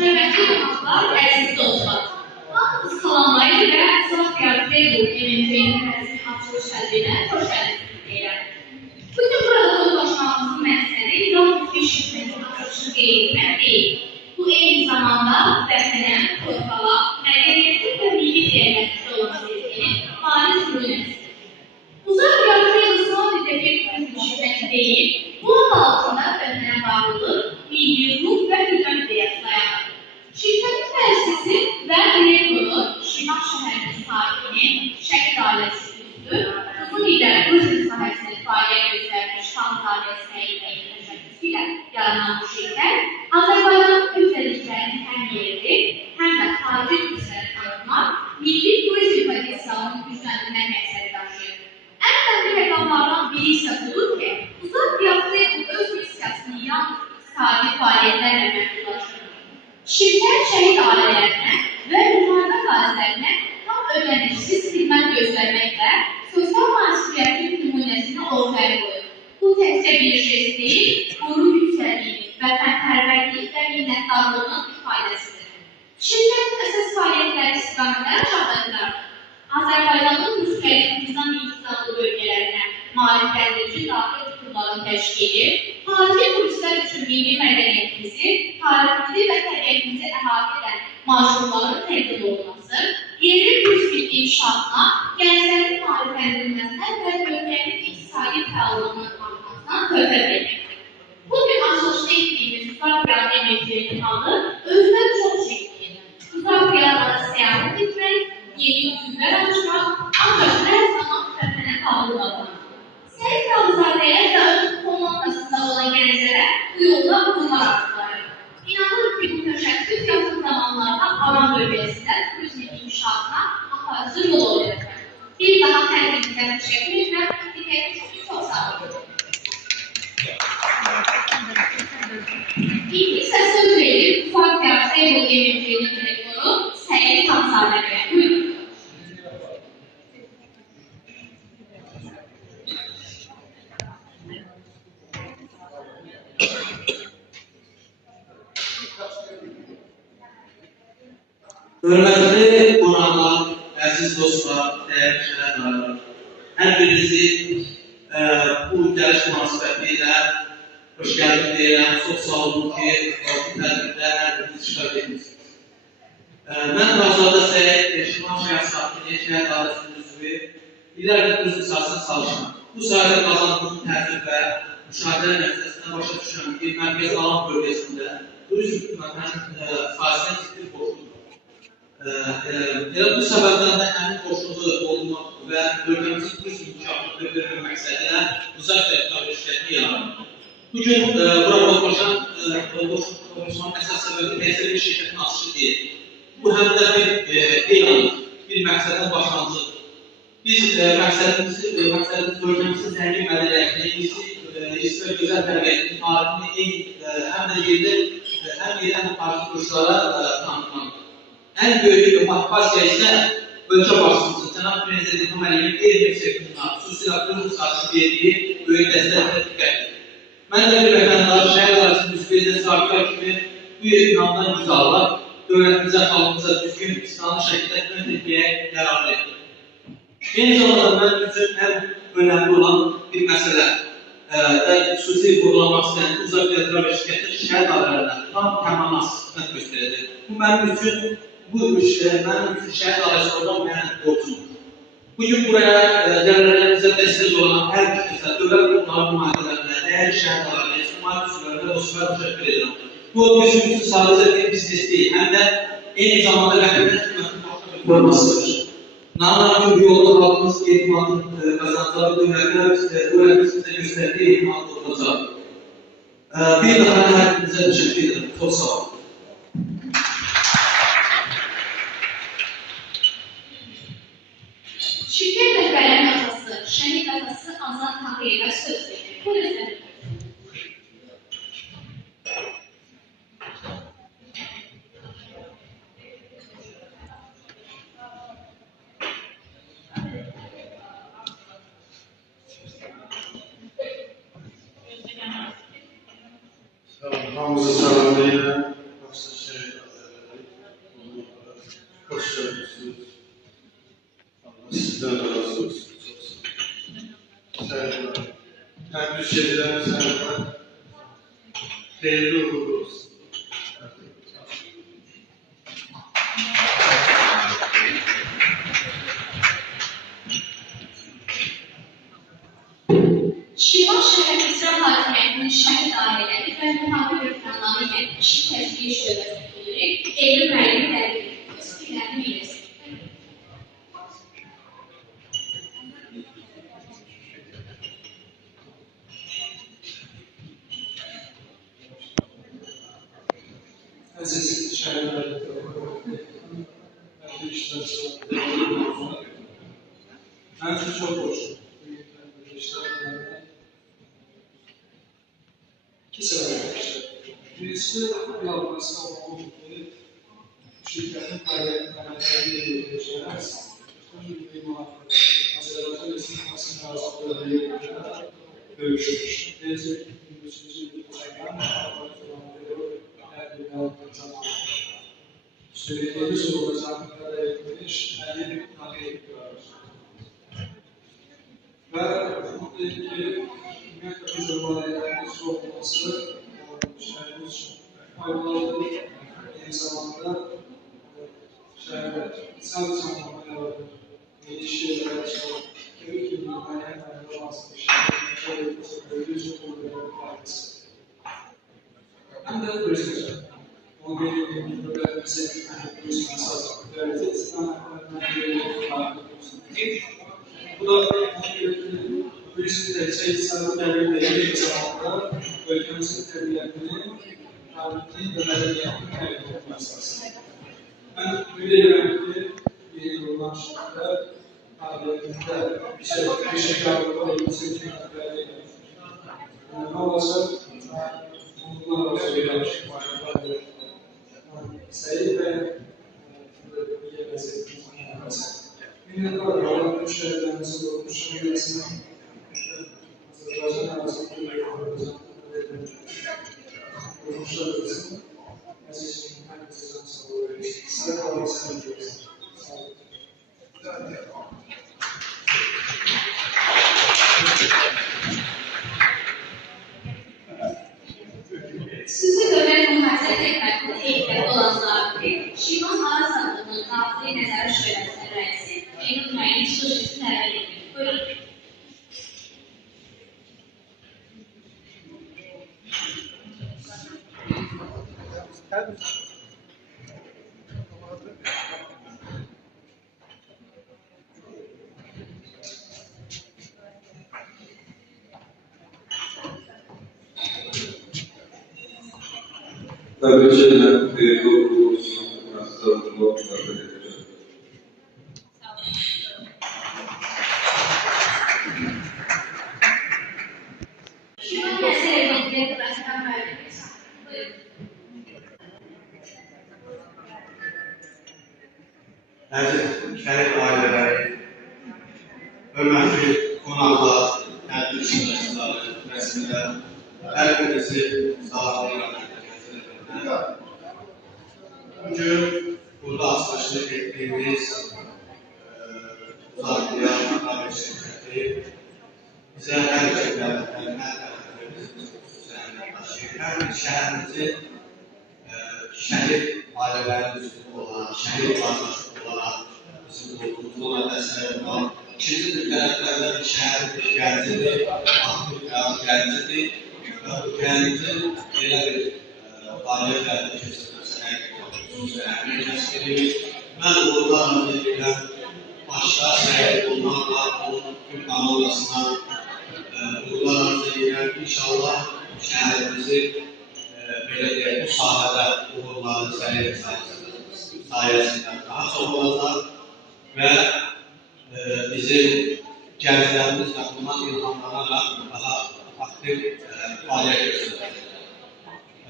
Hörmətli qonaqlar, əziz dostlar. Hamınızı salamlayır və Sofya Fredl MMC-nin hərəsinin açılış tədbirinə xoş gəldiniz deyirəm. Bugün burada toplaşmamızın məqsədi yalnız bir şirkətin açılışını qeyd etmək deyil. Bu eyni zamanda vətənə, torpağa, mədəniyyətin və milli dəyərlərində olan sevginin xalis nümunəsidir. Sofya Fredl sadəcə bir turizm şirkəti deyil, bu adı altında vətənə bağlılıq, milli ruh və hüzün ideyası dayanır. Şirkətin müəssisi və direktoru Şirvan şəhərinin sakini Şəkid ailəsi üzvü, uzun illər turizm sahəsində fəaliyyət göstərmiş Şanzaliyə Səidəyin təşəbbüsü ilə yaranan bu şirkət, Azərbaycanın özelliklərinin həm yerli, həm də xarici turistləri tanıtmaq, milli turizm potensialını gücləndirmək məqsədi daşıyır. Ən önemli məqamlardan biri isə budur ki, Uzaq Fredl öz missiyasını yalnız iqtisadi fəaliyyətlərlə məhdudlaşdırır. Şirkət şəhid ailələrinə və müharibə qazilərinə tam ödənişsiz xidmət göstərməklə sosial məsuliyyətin nümunəsini ortaya qoyur. Bu təkcə bir jest deyil, qürur yüksəliyimiz, vətənpərvərlik və minnətdarlığının ifadəsidir. Şirkətin əsas fəaliyyətləri istiqamətləri aşağıdakılardır. Azərbaycanın müxtəlif nizam-intizamlı bölgələrinə maarifləndirici daxil tutumların təşkili, xarici turistlər üçün milli mədəniyyətimizi, tariximizi və təbiətimizi əhatə edən marşrutların təqdim olunması, yerli turizmin inkişafına, gənclərin maarifləndirilməsinə və bölgənin iqtisadi fəallığının artmasına töhfə verməkdir. Bugün açılışda etdiyimiz Uzaq MMC-nin adı özünə çox çəkdirir. Uzaq diyarlara səyahət etmək, yeni üzvlər açmaq, ancaq hər zaman vətənə bağlıdır. Səid Ramzadəyə və öz komandasında olan gənclərə bu yolda uğurlar arzulayır. İnanırıq ki, bu təşəbbüs yaxın zamanlarda Aran bölgəsində turizmin inkişafına aparıcı yol olacaq. Bir daha hər birinizdən təşəkkür edirəm. Diqqətiniz üçün çox sağ olun. İlk isə söz verir Uzaq Fredl MMC-nin direktoru Səid Ramzadəyə. Buyurun. Hörmətli qonaqlar, əziz dostlar, dəyərli şəhərdarlar, hər birinizi bu gəliş münasibəti ilə xoş gəldiniz deyirəm. Çox sağ olun ki, bu tədbirdə hər biriniz iştirak etmişsiniz. Mən Ramzadə Səid, Şirvan şəhər sakini, şəhər dairəsinin üzvü, illərdir turizm sahəsində çalışıram. Bu sahədə qazandığım təcrübə və müşahidələr nəticəsində başa düşürəm ki, Mərkəzi Alan bölgəsində turizm sahəsinə ciddi boşluq. Bu səbəbdən də həmin boşluğu olmaq və bölgəmizin turizm inkişafını dövrülmək məqsədilə Uzaq Fredl şirkətini yaratdı. Bugün burada boşluğun əsas səbəbi təhsil bir şirkətin açışı deyil. Bu həm də bir məqsədin başlanğıcıdır. Biz məqsədimiz bölgəmizin zəngin mədəniyyətini, irsi və gözəl təbiətini, tarixini həm də yerli, həm xarici turistlərə tanıtmaqdır. Ən böyük motivasiya isə ölkə başçımızın Cənab Prezident İlham Əliyevin elm sektoruna, xüsusilə turizm sahəsində verdiyi böyük dəstəklə diqqətdir. Mən də bir vətəndaş, şəhər dairəsinin üzvü sakir kimi bu imkandan güc alaq, dövlətimizə, xalqımıza düzgün, istinadlı şəkildə xidmət etməyə qərar etdim. Eyni zamanda mən üçün ən önəmli olan bir məsələ xüsusi vurgulamaq istəyən Uzaq Fredl şirkəti şəhər dairələrinə tam təminat xidmət göstərəcək. Bu mənim üçün şəhər dairəsi olan mənim borcumdur. Bugün buraya dəyərlərimizə dəstək olan hər bir kəsə, dövlət qurumları nümayəndələrinə, dəyərli şəhər dairələrə, ictimai üzvlərə və dostlara təşəkkür edirəm. Bu bizim üçün sadəcə bir biznes deyil, həm də eyni zamanda vətəndaş xidmətinin başqa bir formasıdır. İnanıram ki, bu yolda xalqımız etimadın qazanacaqları dövlətimiz bizə göstərdiyi etimadlı olacaq. Bir daha hər birinizə təşəkkür edirəm. Çox sağ olun. Şirkət rəhbərinin atası, şəhid atası Azad Tağıyevə söz verir. Buyurun. Hamınızı salamlayıram. Sizden razı olsun. Sağ olun. Hem müşteriler sağ hayırlı uğurlu olsun. Şirvan şəhər İcra Hakimiyyətinin şəhid ailələri və müharibə veteranları ilə işin təşkil şöbəsi müdiri Eylül müəyyəni dəvət edildi. Öz fikirlərini bildirsin. Aziz şəhid ailələri, əziz iştirakçılar, mən üçün çox xoşum. İki sebep var. Birisi yalvarısı olmalı ki, şirketin faaliyetinin kaynaklarıyla geçmez. Önce muhakkak Azerbaycan Respublikası'nın razılıkları yürütüler, görüşmüş. Neyse, 23. yılından her bir zamanı. Söylediğimiz olacaklara etmiş, her bir nakil yapıyorlar. Ve bu ilgili biz olmalarımız olması şehirimiz için faydalıdır. Aynı zamanda şehirler sadece anlamaya geniş şeyler açıyor. Tabii ki bilmeyen ayrılamaz bir şehirlerin böylece olmaları faydası. Hem de turizm. O belirli böyle bize turizm esas devleti bu da turizm sayısal devletleri bir zamanda ülkemizin tabiatını, tarihini ve medeniyetini kaybetmek esası. Ben biliyorum ki bir yoldan sonra tarihinde bir şey kavramda eğitim teknikleri ne olacak? Bunlar olacak. Sayı ve bilgi meselesi. Minnettar olan müşterilerimizin olmuş üyesinin Azerbaycan arasında olmuşlarımızın mesajının herkesten sağlıyoruz. Size kalmasını diliyoruz. Sağ olun. Xüsusi dövlət mühafizə xidmətinin ehtiyatı olan zabiti, Şirvan Hava Savunmasının Daxili Nəzarət Şöbəsinin rəisi Eylül müəyyəni xüsusi təvəl edir. Buyurun. Tabii ki hayırlı uğurlu olsun. Estağfurullah. Şirvan Gənclər Eviyyətində Qıbrasından müəyyən edir. Buyurun. Əziz şəhid ailələri, hörmətli qonaqlar, hərbi iştirakçıları, rəsmilər, hər birinizi salamlayıram. Bugün burada açılışını etdiyimiz uzaqlayan müqavilə şirkəti bizə hər iki tərəfdən həm şəhərimizi şəhid ailələrimiz olan, şəhid qardaşı olaraq bizim olduğumuz ona dəstək olan, ikinci bir tərəflərdə bir şəhər gəncidir, aktiv gəncidir və bu gəncin belə bir fəaliyyətlərdə keçirməsinə əhəmiyyət kəsb edir. Mən uğurlarımı edirəm, başda şəhid olmaqla onun tüm komandasına uğurlarımı edirəm. İnşallah şəhərimizi belə deyək, bu sahədə uğurları sayəsində daha çox olacaq və bizim gənclərimiz də bundan ilhamlanaraq daha aktiv fəaliyyət göstərəcək.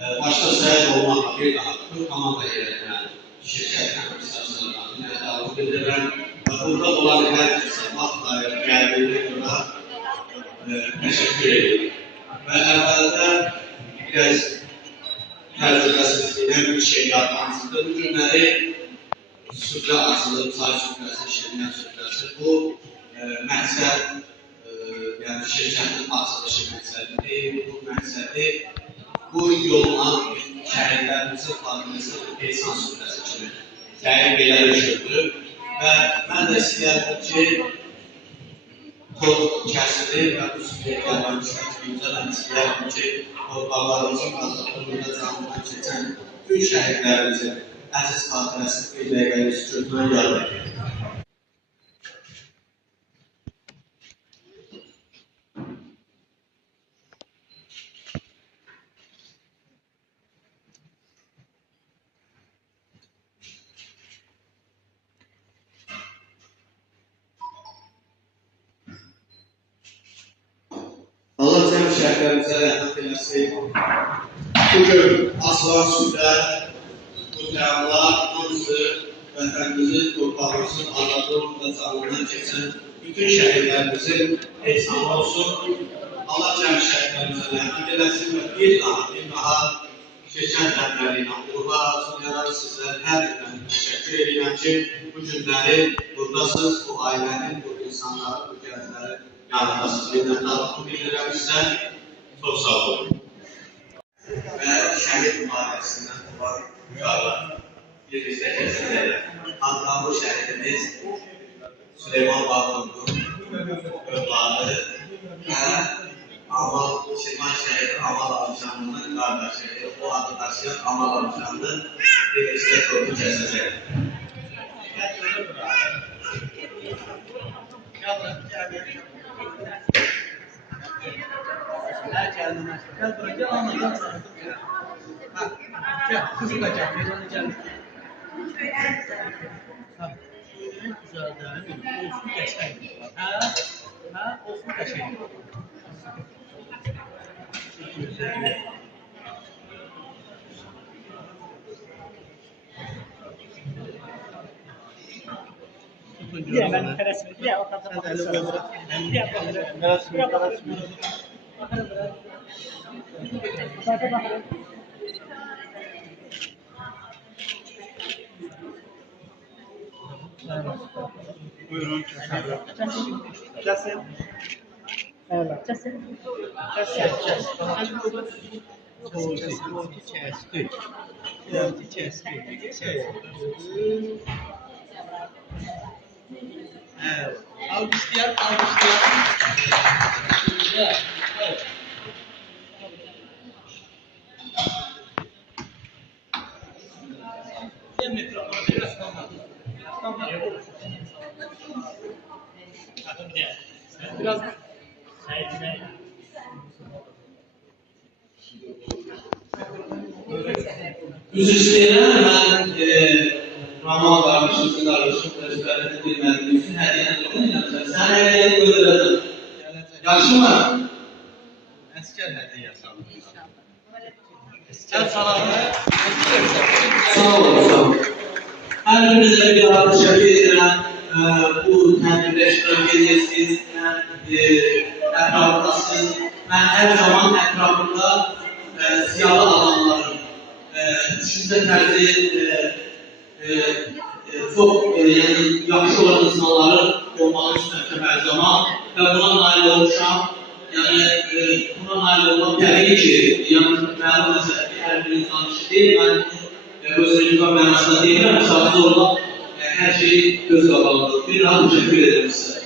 Başda şəhid olmaqla bir daha tüm komanda yerlərinə, şirkət əməkdaşlarına minnətdarlıq bildirirəm və burada olan hər kəsə vaxtları gəldiyinə görə təşəkkür edirəm. Və əvvəldə biraz təcrübəsizlikdən bir şey yapmansıdır. Bu günləri süfrə açılıb, çay süfrəsi, şirniyyat süfrəsi. Bu məqsəd, yəni şirkətin açılışı məqsədidir. Bu məqsədi bu yolla şəhərlərimizin xadimisi insan süfrəsi kimi təyin belə düşürdü. Və mən də istəyərdim ki, kod kəsilir və bu süfrəyə gəlmək istəyirəm. Mən istəyərdim ki, torpaqlarımızın azadlığında canlıdan keçən bütün şəhidlərimizin əziz xatirəsi bir dəqiqəlik sükutuna yad edir. Allah cəmi şəhidlərimizə rəhmət eləsin. Bugün asılan süfrə, bu təamlar hamısı vətənimizin, torpağımızın azadlığında canlıdan keçən bütün şəhidlərimizin ehsanı olsun. Allah cəmi şəhidlərimizə rəhmət eləsin və bir daha keçən dəmləri ilə uğurlar arzulayaraq sizlər hər birdən təşəkkür edirəm ki, bu günləri buradasınız, bu ailənin, bu insanların, bu gənclərin yanındasınız. Minnətdarlığımı bildirirəm sizə. Çox sağ olun. Və şəhid mübarəsindən olan uşaqlar birlikdə keçirlərək. Hatta bu şəhidimiz Süleyman Bağlı'nın övladı və Şirvan şəhidi Amal Avşanlı'nın qardaşı, o adı daşıyan Amal Avşanlı birlikdə tortu kəsəcək. Gel buraya, gel anla, gel sana. Ha, gel, kızı da gel, gel. Ha, güzel değil mi? Olsun geçeyim. Ha, olsun geçeyim. Güzel. Diğer ben teresimi, diğer o kadar Buyurun. Kesin. Evet. Kesin. Evet. Alkışlayan, alkışlayan. Güzel. Evet. Sen mikrofonu biraz biraz Üzr istəyirəm, mən Raman qardaşımızın özlərində bilmədiyim üçün hədiyyəni bilmədiyim. Sən hədiyyəni göndərəcəm. Yaxşı mı? Əskər hədiyyəsi alır. Əskər salamı. Sağ olun. Hər birinizə bir daha təşəkkür edirəm. Bu tədbirdə iştirak edirsiniz, ətrafındasınız. Mən hər zaman ətrafında ziyalı adamların, düşüncə tərzi çox yaxşı olan insanları olmağı istəyirəm hər zaman və buna nail olmuşam. Yəni, buna nail olmaq təbii ki, məlum məsələdir, hər bir insan işi deyil. Mən öz rejimdən mənasında deyirəm, müsaade olmaq hər şeyi göz qabağındadır. Bir daha təşəkkür ederim sizə.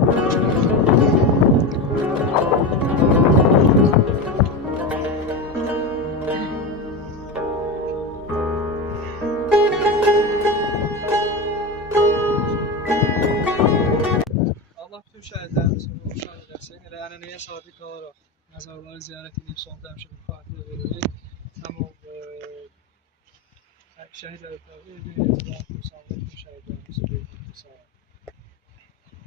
Allah bütün şəhidlərimizin ruhunu şad eləsin. Elə ənənəyə sadiq qalaraq məzarları ziyarət edib sonda həmişə bir xatirə veririk. Həm o şəhid əlifləri, bütün şəhidlərimizi böyüdük sağ.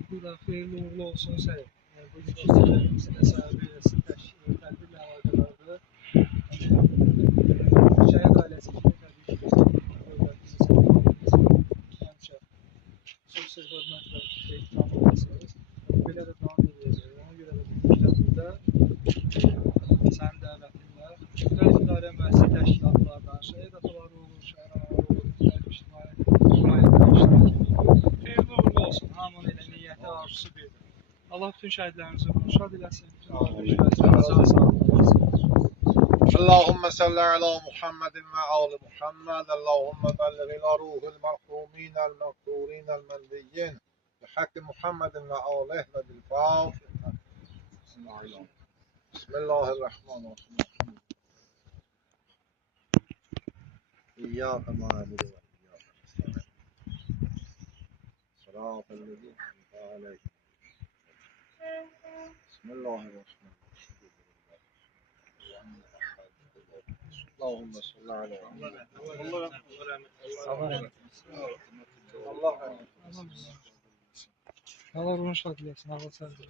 Bu da xeyirli uğurlu olsun səyir. Bu gün dostlarımızın da sahibi eləsin, tədbirlə əlaqələrdə. Şəhid ailəsi kimi təbii ki, həmişə sosial hörmət və ehtiram olmasınız. Belə də davam edəcək. Ona görə də bu müddətdə sənin dəvətinlə müxtəlif idarə müəssisə təşkilatlardan, şəhid ataları olur, şəhər anaları olur, müxtəlif ictimai nümayəndələr iştirak edir. Xeyirli uğurlu olsun. Hamının elə niyyəti, arzusu birdir. Allah bütün şəhidlərimizin ruhunu şad eləsin. اللهم صل على محمد وآل محمد اللهم بلغ إلى روح المرحومين المغفورين المنبيين بحق محمد وآله وبالفاتحة بسم الله الرحمن الرحيم إياك نعبد وإياك نستعين صراط الذين أنعمت عليهم بسم الله الرحمن الرحيم اللهم صل على محمد Allah ruhunu şad eləsin. Allah səndir.